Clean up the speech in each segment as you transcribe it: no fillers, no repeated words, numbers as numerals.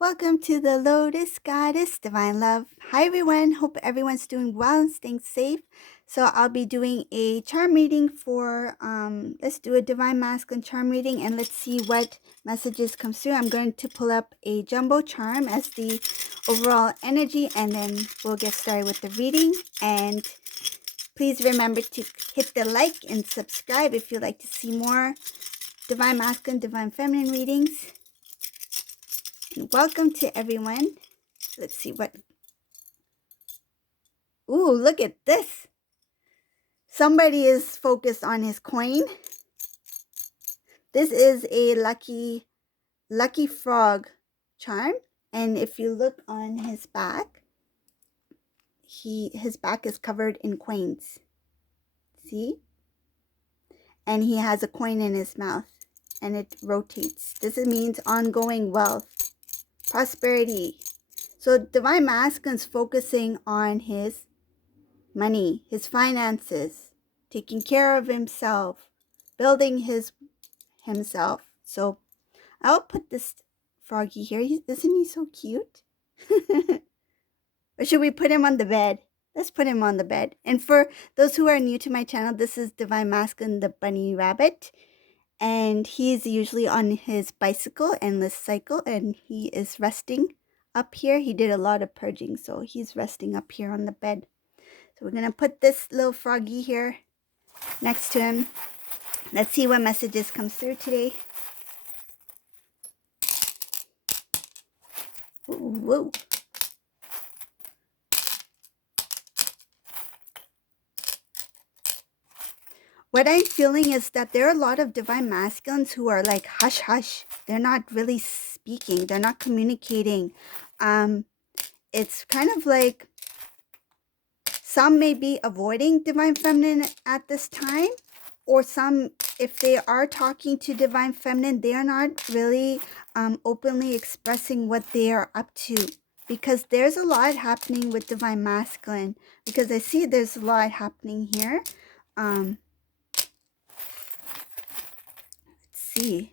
Welcome to the Lotus Goddess Divine Love. Hi everyone, hope everyone's doing well and staying safe. So I'll be doing a charm reading for let's do a Divine Masculine charm reading and let's see what messages come through. I'm going to pull up a jumbo charm as the overall energy and then we'll get started with the reading. And please remember to hit the like and subscribe if you'd like to see more Divine Masculine, Divine Feminine readings. And welcome to everyone. Let's see what. Ooh, look at this. Somebody is focused on his coin. This is a lucky frog charm. And if you look on his back, his back is covered in coins. See? And he has a coin in his mouth and it rotates. This means ongoing wealth, prosperity. So Divine Masculine is focusing on his money, his finances, taking care of himself, building himself. So I'll put this froggy here. Isn't he so cute? Or should we put him on the bed? Let's put him on the bed. And for those who are new to my channel, this is Divine Masculine, the bunny rabbit. And he's usually on his bicycle, endless cycle, and he is resting up here. He did a lot of purging, so he's resting up here on the bed. So we're going to put this little froggy here next to him. Let's see what messages come through today. Ooh, whoa. What I'm feeling is that there are a lot of Divine Masculines who are like hush hush. They're not really speaking. They're not communicating. It's kind of like some may be avoiding Divine Feminine at this time, or some, if they are talking to Divine Feminine, they are not really openly expressing what they are up to, because there's a lot happening with Divine Masculine, because I see there's a lot happening here. Let's see.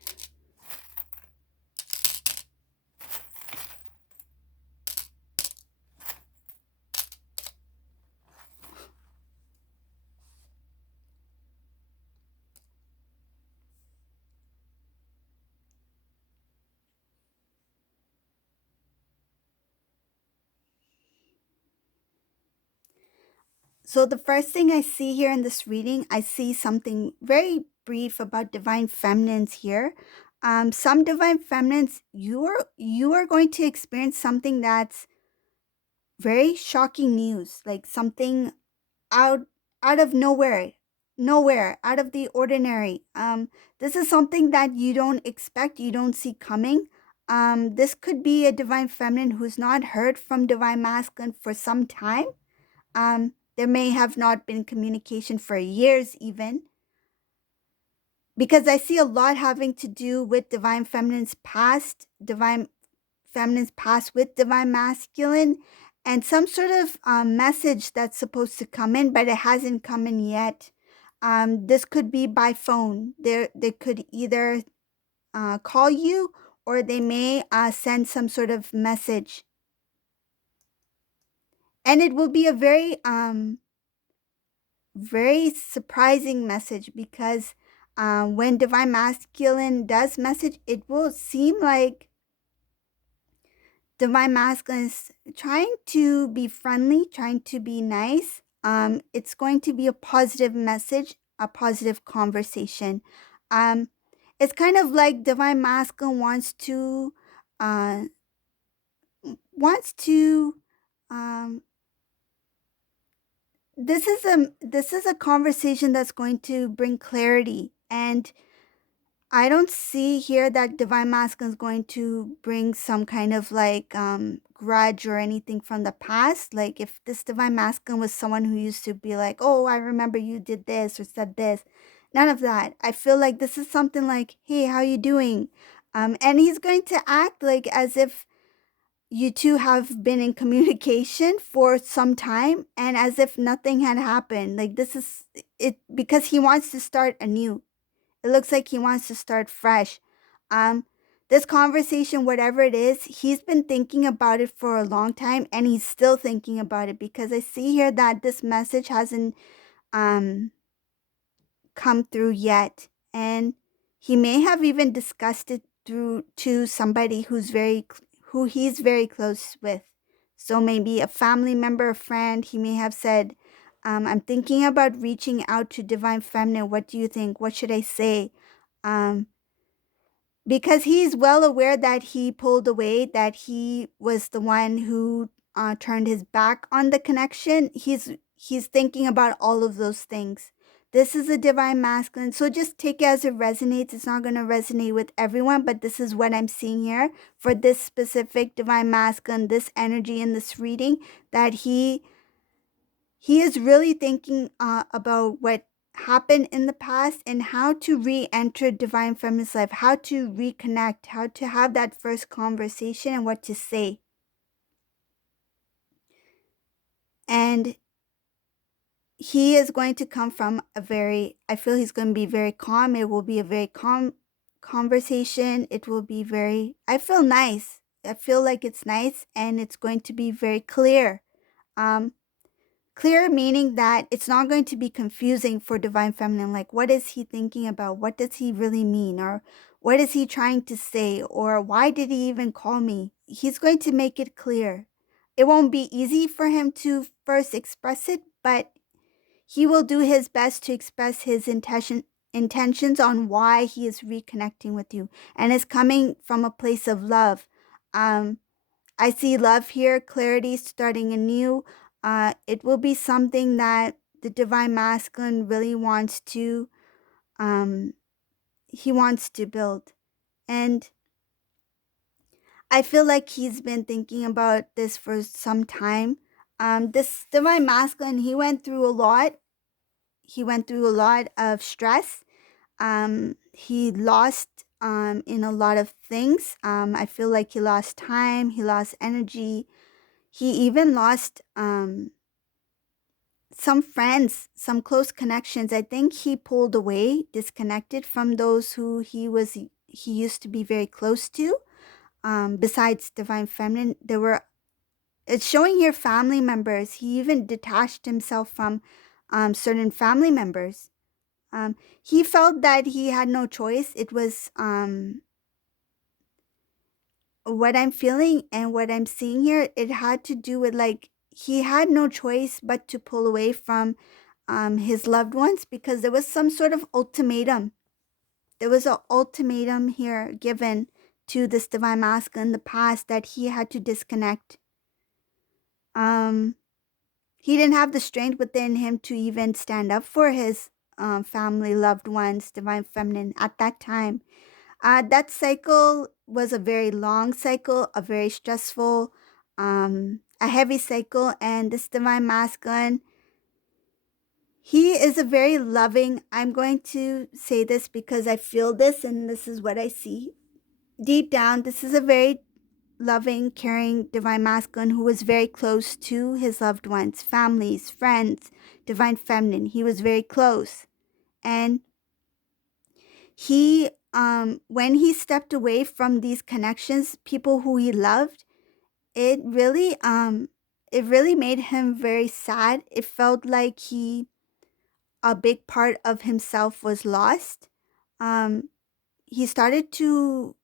So the first thing I see here in this reading, I see something very brief about Divine Feminines here. Some Divine Feminines, you are going to experience something that's very shocking news, like something out of nowhere, out of the ordinary. This is something that you don't expect, you don't see coming. This could be a Divine Feminine who's not heard from Divine Masculine for some time. There may have not been communication for years even, because I see a lot having to do with Divine Feminine's past, Divine Feminine's past with Divine Masculine, and some sort of message that's supposed to come in, but it hasn't come in yet. This could be by phone. They could either call you, or they may send some sort of message. And it will be a very surprising message, because when Divine Masculine does message, it will seem like Divine Masculine is trying to be friendly, trying to be nice. It's going to be a positive message, a positive conversation. It's kind of like Divine Masculine wants to this is a conversation that's going to bring clarity, and I don't see here that Divine Masculine is going to bring some kind of like grudge or anything from the past. Like if this Divine Masculine was someone who used to be like, oh, I remember you did this or said this. None of that. I feel like this is something like, hey, how you doing? And he's going to act like as if you two have been in communication for some time and as if nothing had happened. Like this is it, because he wants to start anew. It looks like he wants to start fresh. This conversation, whatever it is, he's been thinking about it for a long time, and he's still thinking about it, because I see here that this message hasn't um come through yet, and he may have even discussed it through to somebody who he's very close with. So maybe a family member, a friend. He may have said, I'm thinking about reaching out to Divine Feminine. What do you think? What should I say? um because he's well aware that he pulled away, that he was the one who turned his back on the connection. He's thinking about all of those things. This is a divine masculine, so just take it as it resonates. It's not going to resonate with everyone, but this is what I'm seeing here for this specific divine masculine, this energy in this reading, that he is really thinking about what happened in the past and how to re-enter Divine Feminine's life, how to reconnect, how to have that first conversation and what to say. And he is going to come from I feel he's going to be very calm. It will be a very calm conversation. It will be I feel nice. I feel like it's nice, and it's going to be very clear. Um, Clear meaning that it's not going to be confusing for Divine Feminine. Like, what is he thinking about? What does he really mean? Or what is he trying to say? Or why did he even call me? He's going to make it clear. It won't be easy for him to first express it, but he will do his best to express his intentions on why he is reconnecting with you. And is coming from a place of love. I see love here, clarity, starting anew. It will be something that the Divine Masculine really wants to, he wants to build. And I feel like he's been thinking about this for some time. This Divine Masculine, he went through a lot. He went through a lot of stress. He lost in a lot of things. I feel like he lost time, he lost energy. He even lost some friends, some close connections. I think he pulled away, disconnected from those who he used to be very close to. Besides Divine Feminine, it's showing here family members. He even detached himself from certain family members. He felt that he had no choice. It was what I'm feeling and what I'm seeing here. It had to do with, like, he had no choice but to pull away from his loved ones, because there was some sort of ultimatum. There was an ultimatum here given to this Divine Masculine in the past, that he had to disconnect. He didn't have the strength within him to even stand up for his family, loved ones, Divine Feminine at that time. That cycle was a very long cycle, a very stressful, a heavy cycle, and this Divine Masculine, he is a very loving, I'm going to say this because I feel this and this is what I see. Deep down, this is a very loving, caring Divine Masculine who was very close to his loved ones, families, friends, Divine Feminine. He was very close. And he, when he stepped away from these connections, people who he loved, it really made him very sad. It felt like a big part of himself was lost. Um, he started to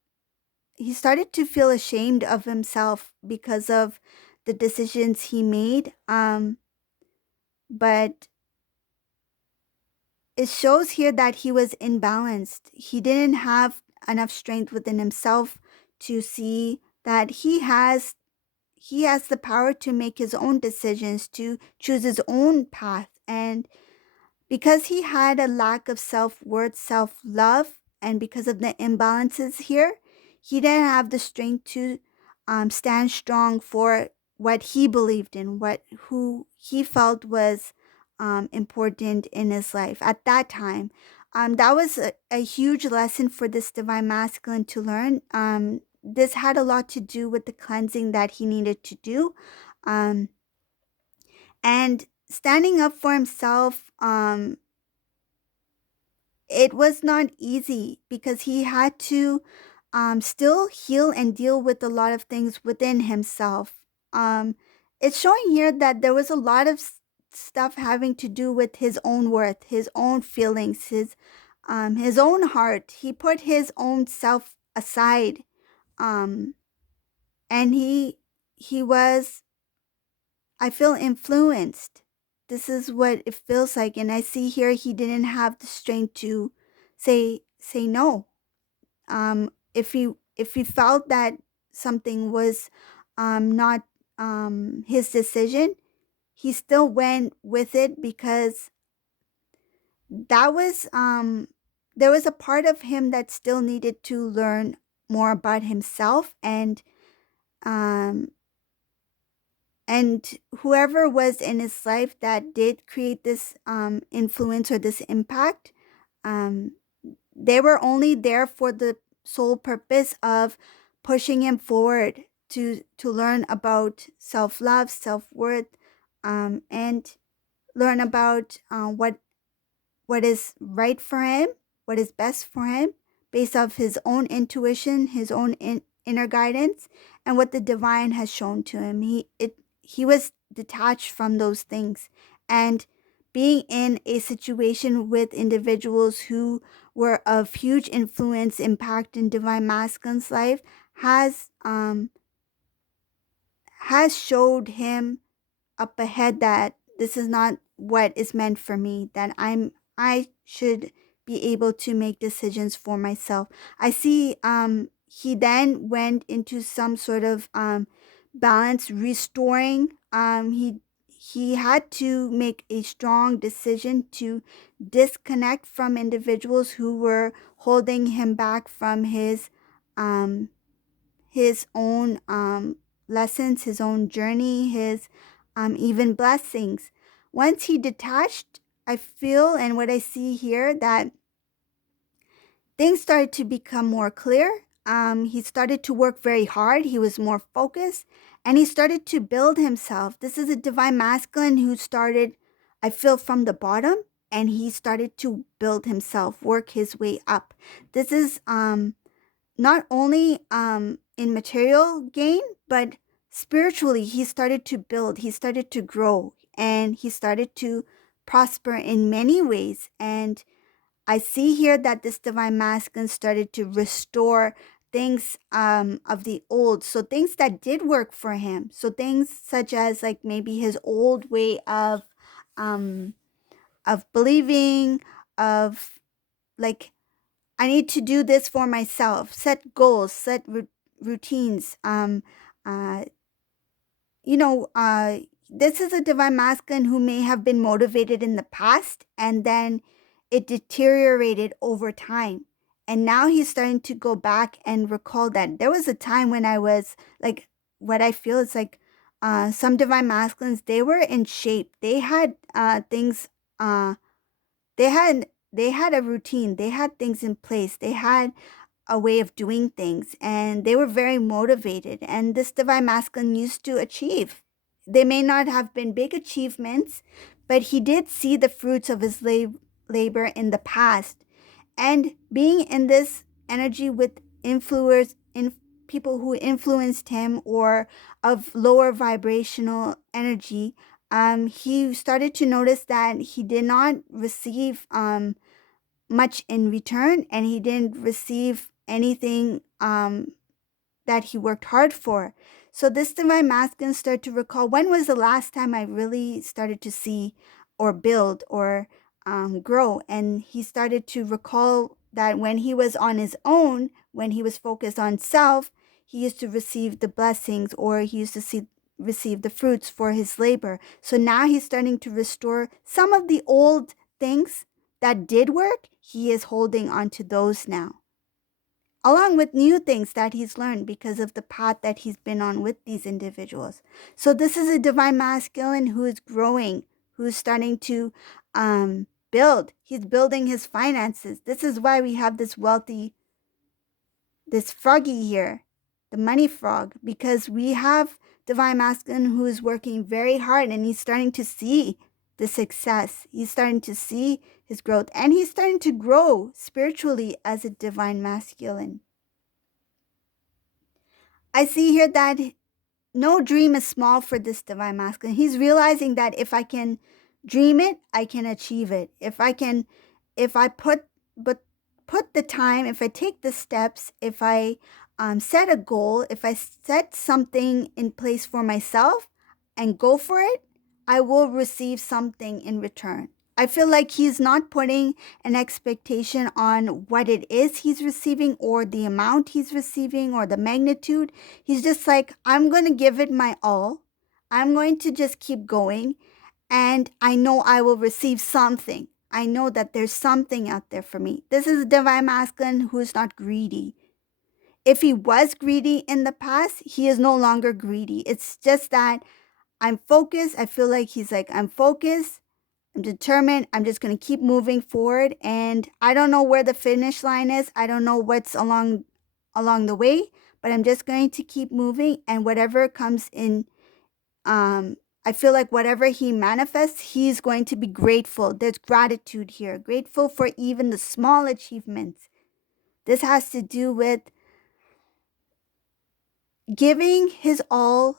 feel ashamed of himself because of the decisions he made. But it shows here that he was imbalanced. He didn't have enough strength within himself to see that he has the power to make his own decisions, to choose his own path. And because he had a lack of self-worth, self-love, and because of the imbalances here, he didn't have the strength to stand strong for what he believed in, who he felt was important in his life at that time. That was a huge lesson for this Divine Masculine to learn. This had a lot to do with the cleansing that he needed to do. Um, and standing up for himself, it was not easy because he had to still heal and deal with a lot of things within himself. Um, it's showing here that there was a lot of stuff having to do with his own worth, his own feelings, his own heart. He put his own self aside, um, and he was, I feel, influenced. This is what it feels like, and I see here he didn't have the strength to say no. If he felt that something was not his decision, he still went with it because that was there was a part of him that still needed to learn more about himself, um and whoever was in his life that did create this influence or this impact, um they were only there for the sole purpose of pushing him forward to learn about self-love, self-worth, and learn about what is right for him, what is best for him, based off his own intuition, his own inner guidance, and what the divine has shown to him. He was detached from those things, and being in a situation with individuals who were of huge influence, impact in divine masculine's life has showed him up ahead that this is not what is meant for me, that I should be able to make decisions for myself. I see he then went into some sort of balance, restoring. He had to make a strong decision to disconnect from individuals who were holding him back from um his own lessons, his own journey, his even blessings. Once he detached, I feel, and what I see here, that things started to become more clear. He started to work very hard. He was more focused, and he started to build himself. This is a divine masculine who started, I feel, from the bottom, and he started to build himself, work his way up. This is not only in material gain, but spiritually, he started to build, he started to grow, and he started to prosper in many ways. And I see here that this divine masculine started to restore things of the old. So things that did work for him. So things such as like maybe his old way um, of believing, of like, I need to do this for myself, set goals, set routines. Uh, you know, this is a divine masculine who may have been motivated in the past and then it deteriorated over time. And now he's starting to go back and recall that there was a time when I was like, what I feel is like some divine masculines, they were in shape. They had things, they had they had a routine, they had things in place, they had a way of doing things, and they were very motivated, and this divine masculine used to achieve. They may not have been big achievements, but he did see the fruits of his labor in the past. And being in this energy with influencers, in people who influenced him or of lower vibrational energy, he started to notice that he did not receive much in return, and he didn't receive anything that he worked hard for. So this divine masculine started to recall, when was the last time I really started to see or build or grow? And he started to recall that when he was on his own, when he was focused on self, he used to receive the blessings, or he used to receive the fruits for his labor. So now he's starting to restore some of the old things that did work. He is holding on to those now, along with new things that he's learned because of the path that he's been on with these individuals. So this is a divine masculine who is growing, who's starting to build. He's building his finances. This is why we have this froggy here, the money frog, because we have divine masculine who is working very hard, and he's starting to see the success. He's starting to see his growth, and he's starting to grow spiritually as a divine masculine. I see here that no dream is small for this divine masculine. He's realizing that if I can dream it, I can achieve it. If I put the time, if I take the steps, if I set a goal, if I set something in place for myself and go for it, I will receive something in return. I feel like he's not putting an expectation on what it is he's receiving or the amount he's receiving or the magnitude. He's just like, I'm going to give it my all. I'm going to just keep going. And I know I will receive something. I know that there's something out there for me. This is a divine masculine who is not greedy. If he was greedy in the past, he is no longer greedy. It's just that I'm focused. I feel like he's like, I'm focused. I'm determined. I'm just going to keep moving forward. And I don't know where the finish line is. I don't know what's along the way, but I'm just going to keep moving. And whatever comes in, I feel like whatever he manifests, he's going to be grateful. There's gratitude here. Grateful for even the small achievements. This has to do with giving his all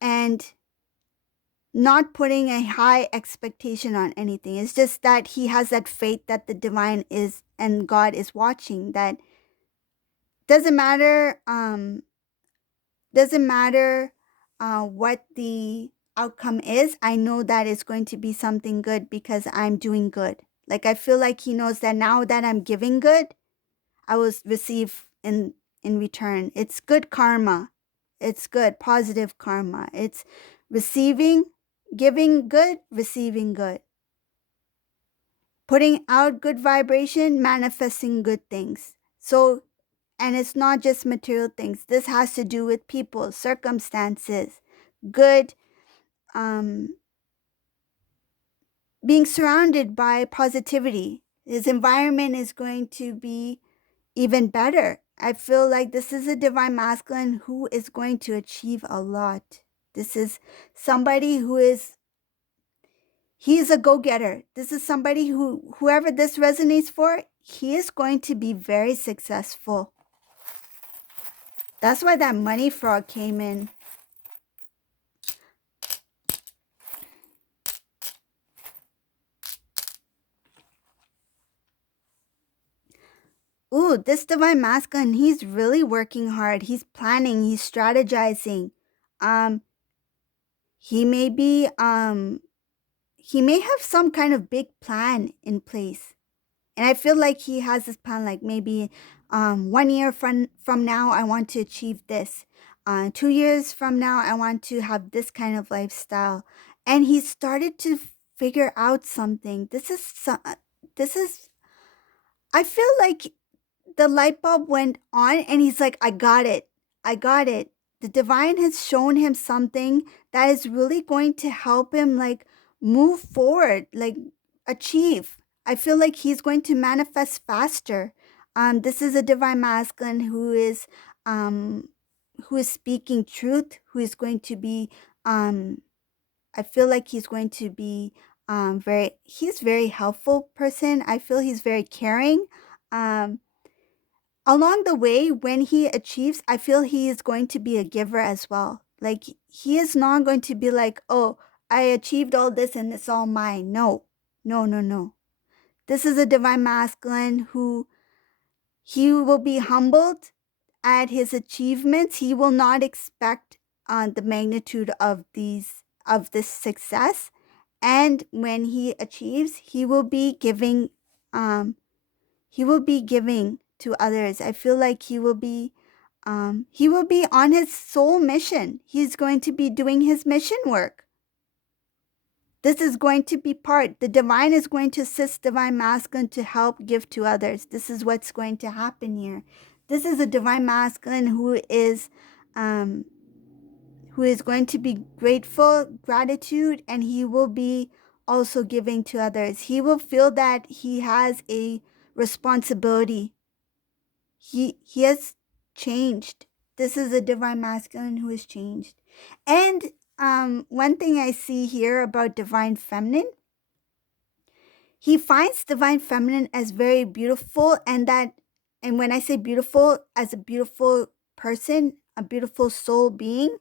and not putting a high expectation on anything. It's just that he has that faith that the divine is and God is watching. That doesn't matter. Doesn't matter what the outcome is. I know that it's going to be something good because I'm doing good. Like I feel like he knows that now that I'm giving good, I will receive in return. It's good karma. It's good positive karma. It's receiving, giving good, receiving good. Putting out good vibration, manifesting good things. So, and it's not just material things. This has to do with people, circumstances, good, being surrounded by positivity. His environment is going to be even better. I feel like this is a divine masculine who is going to achieve a lot. This is somebody who is, he is a go-getter. This is somebody who, whoever this resonates for, he is going to be very successful. That's why that money frog came in. Ooh, this divine masculine, he's really working hard. He's planning, he's strategizing. He may be he may have some kind of big plan in place. And I feel like he has this plan, like maybe 1 year from now, I want to achieve this. 2 years from now, I want to have this kind of lifestyle. And he started to figure out something. This is, I feel like the light bulb went on and he's like, I got it. I got it. The divine has shown him something that is really going to help him like move forward, like achieve. I feel like he's going to manifest faster. This is a divine masculine who is speaking truth, who is going to be I feel like he's going to be he's very helpful person. I feel he's very caring. Um Along the way, when he achieves, I feel he is going to be a giver as well. Like he is not going to be like, oh, I achieved all this and it's all mine. No, no, no, no. This is a divine masculine who he will be humbled at his achievements. He will not expect the magnitude of this success. And when he achieves, he will be giving to others. I feel like he will be on his soul mission. He's going to be doing his mission work. This is going to be the divine is going to assist divine masculine to help give to others. This is what's going to happen here. This is a divine masculine who is going to be gratitude, and he will be also giving to others. He will feel that he has a responsibility. He has changed. This is a divine masculine who has changed. And one thing I see here about divine feminine, he finds divine feminine as very beautiful, and when I say beautiful, as a beautiful person, a beautiful soul being.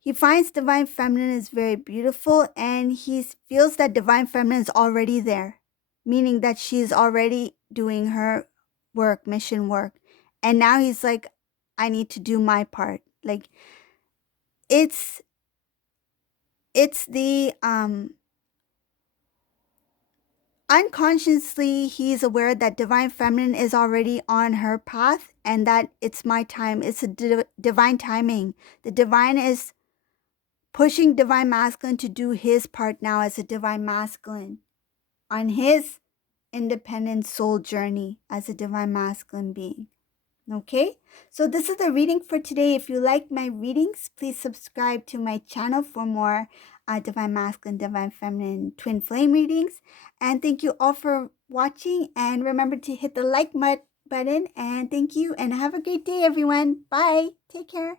He finds divine feminine is very beautiful, and he feels that divine feminine is already there, meaning that she's already doing her work, mission work. And now he's like, I need to do my part. Like it's the unconsciously he's aware that divine feminine is already on her path, and that it's my time. It's a divine timing. The divine is pushing divine masculine to do his part now as a divine masculine on his independent soul journey as a divine masculine being. Okay, so this is the reading for today. If you like my readings, please subscribe to my channel for more divine masculine, divine feminine, twin flame readings. And thank you all for watching, and remember to hit the like button, and thank you, and have a great day, everyone. Bye. Take care.